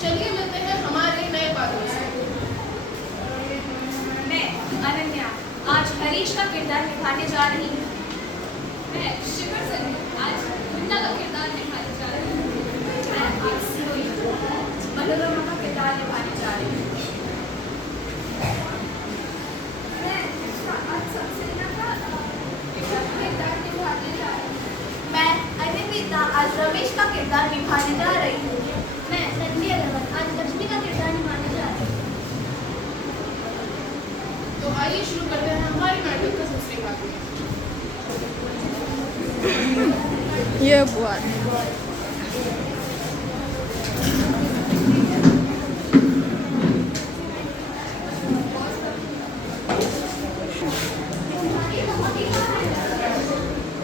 चलिए मिलते हैं हमारे नए पात्रों से। मैं अनन्या आज हरीश का किरदार निभाने जा रही हूँ। मैं शिखर संधू आज मुन्ना का किरदार निभाने जा रही हूँ। मैं आज मनोरमा का किरदार निभाने जा रही हूँ। मैं आज सक्सेना का किरदार निभाने जा रही हूँ। मैं अनिमिता आज रमेश का किरदार निभाने जा रही हूँ। मैं रणवीर अग्रवाल आज लक्ष्मी का किरदार निभाने जा रही हूँ। तो आइए शुरू करते हैं हमारे नाटक का दूसरे भाग में। ये बुआ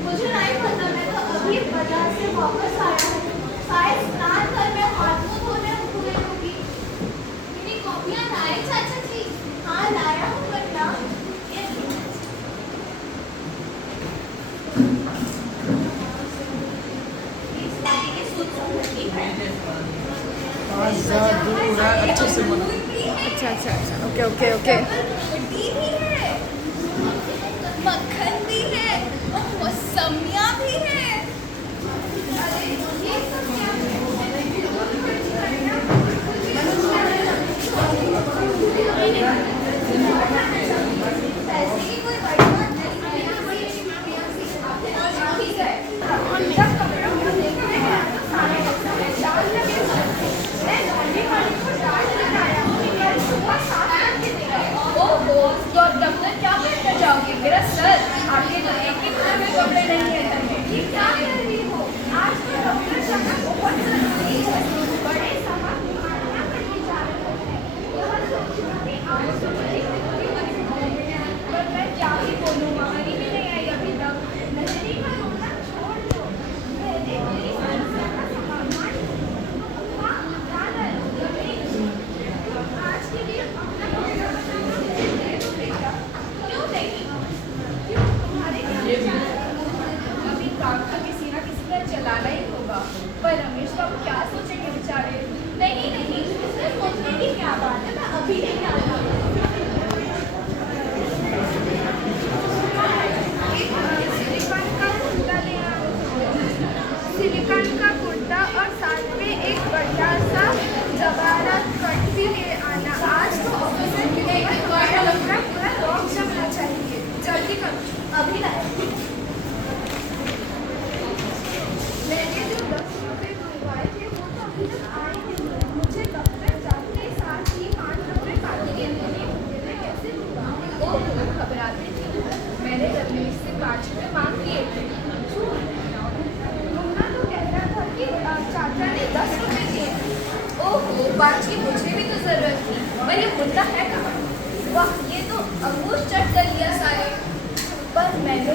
मुझे नहीं पता, मैं तो अभी बाजार से वापस आया हूँ। शायद स्नान कर मैं हाथ मुंह धोने भूल होगी। मेरी कॉपियाँ लाए चाचा जी? हाँ लाया हूँ वरना ये इस वाली की सूट संभलती है। अच्छे से बोलो। अच्छा अच्छा अच्छा ओके ओके ओके। रोटी भी है, मक्खन भी है और मौसमियाँ भी है। अरे ये सब क्या है? पैसे की कोई बड़ी बात नहीं है। ठीक है, जब कपड़ों को देखते हैं तो सारे कपड़ों में जाल लगे हुए हैं। मैं धोने वाले को जाल लगाया हूँ, कल सुबह 7 बजे देगा। ओहो, तो अब दफ्तर क्या करने जाओगे? मेरा सर, आपके तो एक ही तरह में कपड़े नहीं है। ये क्या कर रही हो? आज तो दफ्तर जाना बहुत जरूरी है। बड़े साहब बीमारियां करने जा रहे हैं। यह सोचना भी आज तो बड़ी जरूरी है। पर मैं क्या ही बोलूँ, महारी भी नहीं आई अभी तक। नजरी का रोना छोड़ दो। पहले मेरी समस्या का समाधान हाँ, ध्यान रखो, रमेश। तुम आज के लिए अपना कपड़ा बनाना मुझे दे दो बेटा। क्यों नहीं? क्यों? तुम्हारे क्या अभी काम का किसी ना किसी तरह चलाना ही होगा। पर रमेश बाबू क्या सोचेंगे बेचारे? नहीं नहीं, इसमें सोचने की क्या बात है, मैं अभी नहीं आता। सिलिकॉन का कुर्ता ले आओ। सिलिकॉन का कुर्ता और साथ में एक बढ़िया सा जबारा कट भी ले आना। आज तो ऑफिसर के लिए हमारा लड़का पूरा रॉक जमना चाहिए। जल्दी करो, अभी लाए। मैंने जो 10 रुपये बुलवाए थे वो तो अभी तक आए नहीं। मुझे दफ्तर जाते साथ ही 5 रुपये पार्टी के देने होंगे। मैं कैसे दूंगा? ओहो, घबराते क्यों हो? मैंने रमेश से 5 रुपये मांग लिए थे। मुन्ना तो कह रहा था कि चाचा ने 10 रुपये दिए। ओहो, 5 की मुझे भी तो जरूरत थी। पर ये मुन्ना है कहाँ? वाह, ये तो अंगूर चट कर लिया सारे। पर मैंने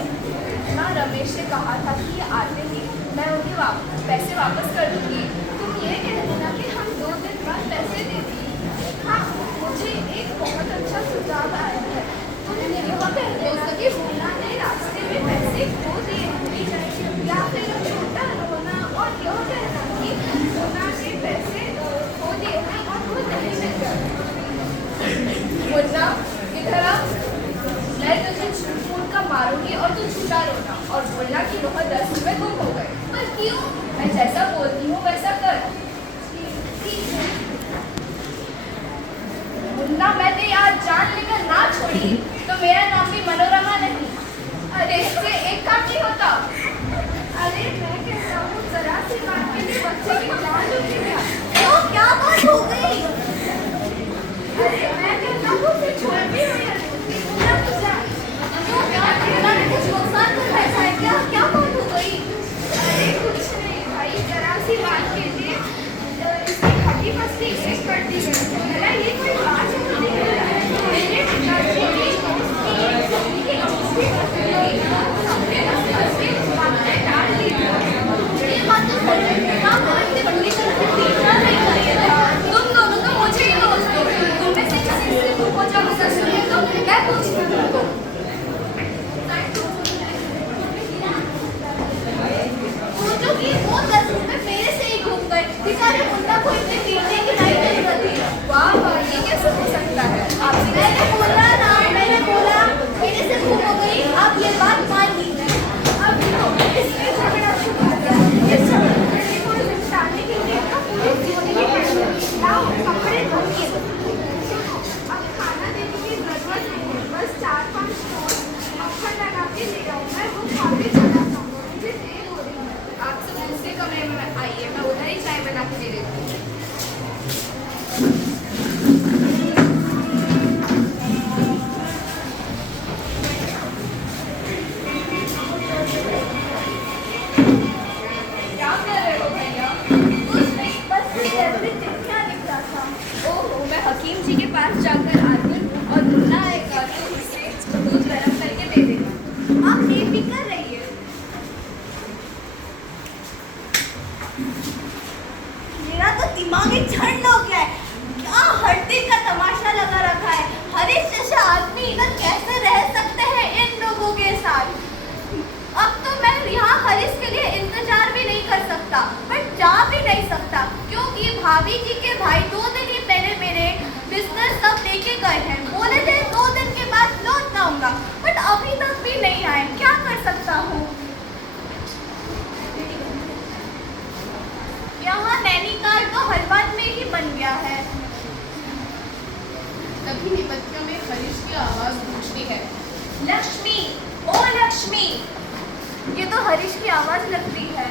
ना रमेश से कहा था कि ये आते ही मैं उन्हें पैसे वापस कर दूंगी। तुम ये कह देना कि हम 2 दिन बाद पैसे दे देंगे। हाँ, मुझे एक बहुत अच्छा सुझाव आया है। तुम यह कह देना कि मुन्ना ने रास्ते में पैसे खो दिए हैं, या फिर छोटा रोना और यह कहना कि मुन्ना ने पैसे खो दिए हैं और वो नहीं मिल गए। मुन्ना इधर आ, मैं तुझे फूट का मारूंगी और तू झूठा रोना और बोलना कि वह 10 रुपये गुम हो गए। पर क्यों? मैं जैसा बोलती हूँ वैसा कर। ठीक है। मुन्ना, मैंने यार जान लेकर ना छोड़ी तो मेरा नाम भी मनोरमा नहीं। अरे इससे एक काम नहीं होता। अरे मैं कहता हूँ जरा सी बात के लिए बच्चे की जान लूंगी क्या? तो क्या बात हो गई? अरे मैं कहता हूँ उसे छोड़ भी हुई है। कुछ नुकसान कर बैठा है क्या? क्या बात हो गई? अरे कुछ नहीं भाई, जरा सी बात के लिए इसकी हड्डी पसली एक कर दी गई। मेरा ये कोई बात नहीं है। मेरे पिताजी की दोस्ती की अंगूठी पसली गई। सबने बस हंस के बातें डाल दी। ये बात तो सच है। काम को इतनी बड़ी तरह से पीटना नहीं चाहिए था। तुम दोनों तो मुझे ही दोस्त हो। तुम में से किसी से तुम हो जाओ सच में तो मैं पूछती हूँ तुमको। वो 10 रुपये मेरे से ही घूम गए। बेचारे मुन्ना को इतने पीटने की नहीं क्या कर रहे हो भैया? कुछ नहीं, बस जैसे चिट्ठियाँ लिख रहा था। ओहो, मैं हकीम जी के पास जाकर आती और दूल्हा आएगा तो उसे दूध गर्म करके दे देगा। आप बेफिक्र रहिए। मेरा तो दिमाग ही झंड हो गया है। क्या हड्डी का तमाशा लगा रखा है। हरीश जैसे आदमी इधर कैसे रह सकते हैं इन लोगों के साथ? अब तो मैं यहाँ हरीश के लिए इंतजार भी नहीं कर सकता, बट जा भी नहीं सकता क्योंकि भाभी जी के भाई 2 दिन ही पहले मेरे बिस्तर सब लेके गए हैं। बोले थे 2 दिन के बाद लौट आऊंगा, बट अभी तक भी नहीं आए। क्या कर सकता हूँ? यहाँ नैनीताल तो हलवाद में ही बन गया है। तभी विपत्तियों में हरीश की आवाज गूंजती है। लक्ष्मी, ओ लक्ष्मी, ये तो हरीश की आवाज लगती है।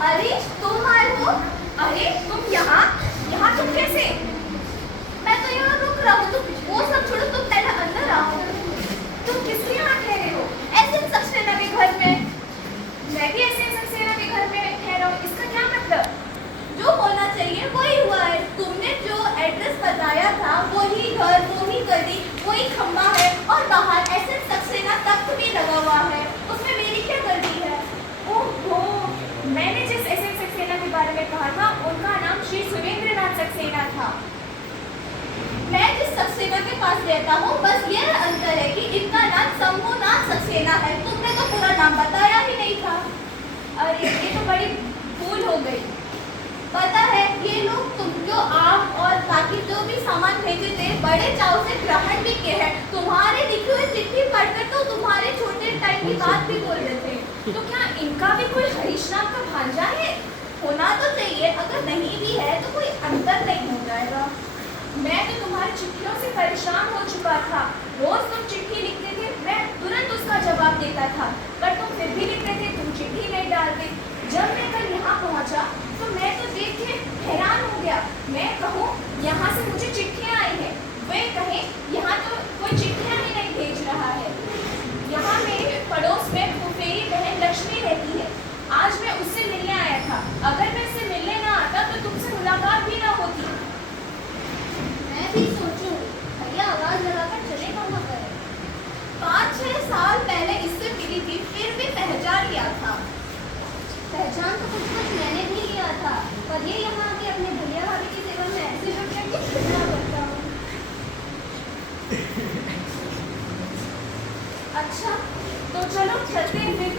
हरीश, तुम आए हो? अरे तुम यहाँ तुम कैसे? मैं तो यहाँ रुक रहा हूँ। तुम वो सब छोड़ो, तुम पहले अंदर आओ। तुम किस लिए यहाँ ठहरे हो? ऐसे सक्सेना के घर में। मैं भी ऐसे सक्सेना के घर में ठहरा हूँ। इसका क्या मतलब? जो होना चाहिए वही हुआ है। तुमने जो एड्रेस बताया था वही घर, वही गली, वही खंबा है और बाहर ऐसे सक्सेना तख्त भी लगा हुआ है। उसमें मेरी क्या गलती है? ओहो, मैंने जिस एस एन सक्सेना के बारे में कहा था उनका नाम श्री सुरेंद्रनाथ सक्सेना था। मैं जिस सक्सेना के पास रहता हूँ बस ये अंतर है कि इनका नाम शंभुनाथ सक्सेना है। तुमने तो पूरा नाम बताया ही नहीं था। अरे ये तो बड़ी भूल हो गई। पता है ये लोग तुमको आम और बाकी जो भी सामान भेजे थे बड़े चाव से ग्रहण भी किए हैं। तुम्हारे लिखी हुई चिट्ठी पढ़कर तो तुम्हारे छोटे टाइम की बात भी बोल रहे थे। तो क्या इनका भी कोई हरीश नाम का भांजा है? होना तो चाहिए। अगर नहीं भी है तो कोई अंतर नहीं हो जाएगा। मैं तो तुम्हारी चिट्ठियों से परेशान हो चुका था। रोज तुम चिट्ठी लिखते थे, मैं तुरंत उसका जवाब देता था, पर तुम फिर भी लिखते थे, तुम चिट्ठी नहीं डालते। जब मैं कल यहाँ पहुँचा तो मैं तो देख के हैरान हो गया। मैं कहूँ यहाँ से मुझे चिट्ठियाँ आई हैं, वे कहें यहाँ तो कोई चिट्ठियाँ ही नहीं भेज रहा है। यहाँ मेरे पड़ोस में फुफेरी बहन लक्ष्मी रहती है। आज मैं उससे मिलने आया था। अगर मैं उससे मिलने ना आता तो तुमसे मुलाकात भी ना होती। मैं भी सोचूं, भैया आवाज लगाकर चले कहाँ गए? 5-6 साल पहले इससे मिली थी, फिर भी पहचान लिया था। पहचान तो कुछ मैंने भी लिया था, पर ये यहाँ आके अपने भैया भाभी की सेवा में ऐसे जुट गया कि कितना करता हूँ। अच्छा तो चलो चलते हैं।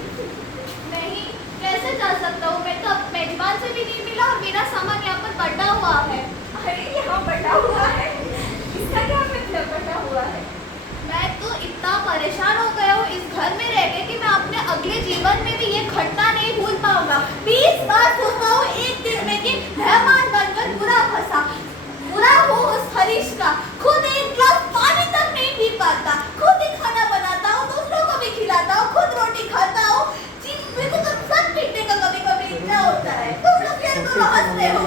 नहीं, कैसे जा सकता हूँ? मैं तो अब मेजबान से भी नहीं मिला और मेरा सामान यहाँ पर बटा हुआ है। अरे यहाँ बटा हुआ है, इसका क्या मतलब बटा हुआ है? मैं तो इतना परेशान हो गया हूँ इस घर में रह के कि मैं अपने अगले जीवन में भी ये घटना नहीं भूल पाऊंगा। 20 बार सोचता हूँ एक दिन में कि मेहमान बनकर बुरा हो उस हरीश का। खुद एक गिलास पानी तक नहीं पी पाता, खुद ही खाना बनाता हूँ, दूसरों को भी खिलाता हूँ, खुद रोटी खाता हूँ। जी मेरे को तो सब पीटने का कभी कभी इतना होता है। तुम लोग क्या तो हंसते हो?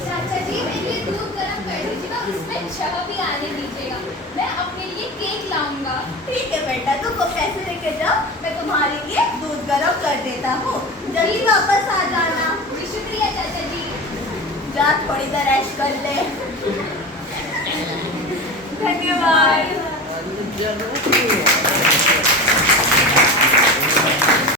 चाचा जी, मेरे लिए दूध गर्म कर दीजिएगा, उसमें चाह भी आने दीजिएगा। मैं अपने लिए केक लाऊंगा। ठीक है बेटा, तुमको पैसे लेके जाओ, मैं तुम्हारे लिए दूध गर्म कर देता हूँ। जल्दी वापस आ जाना। जी शुक्रिया चाचा जी। जा थोड़ी देर ऐश कर ले। धन्यवाद।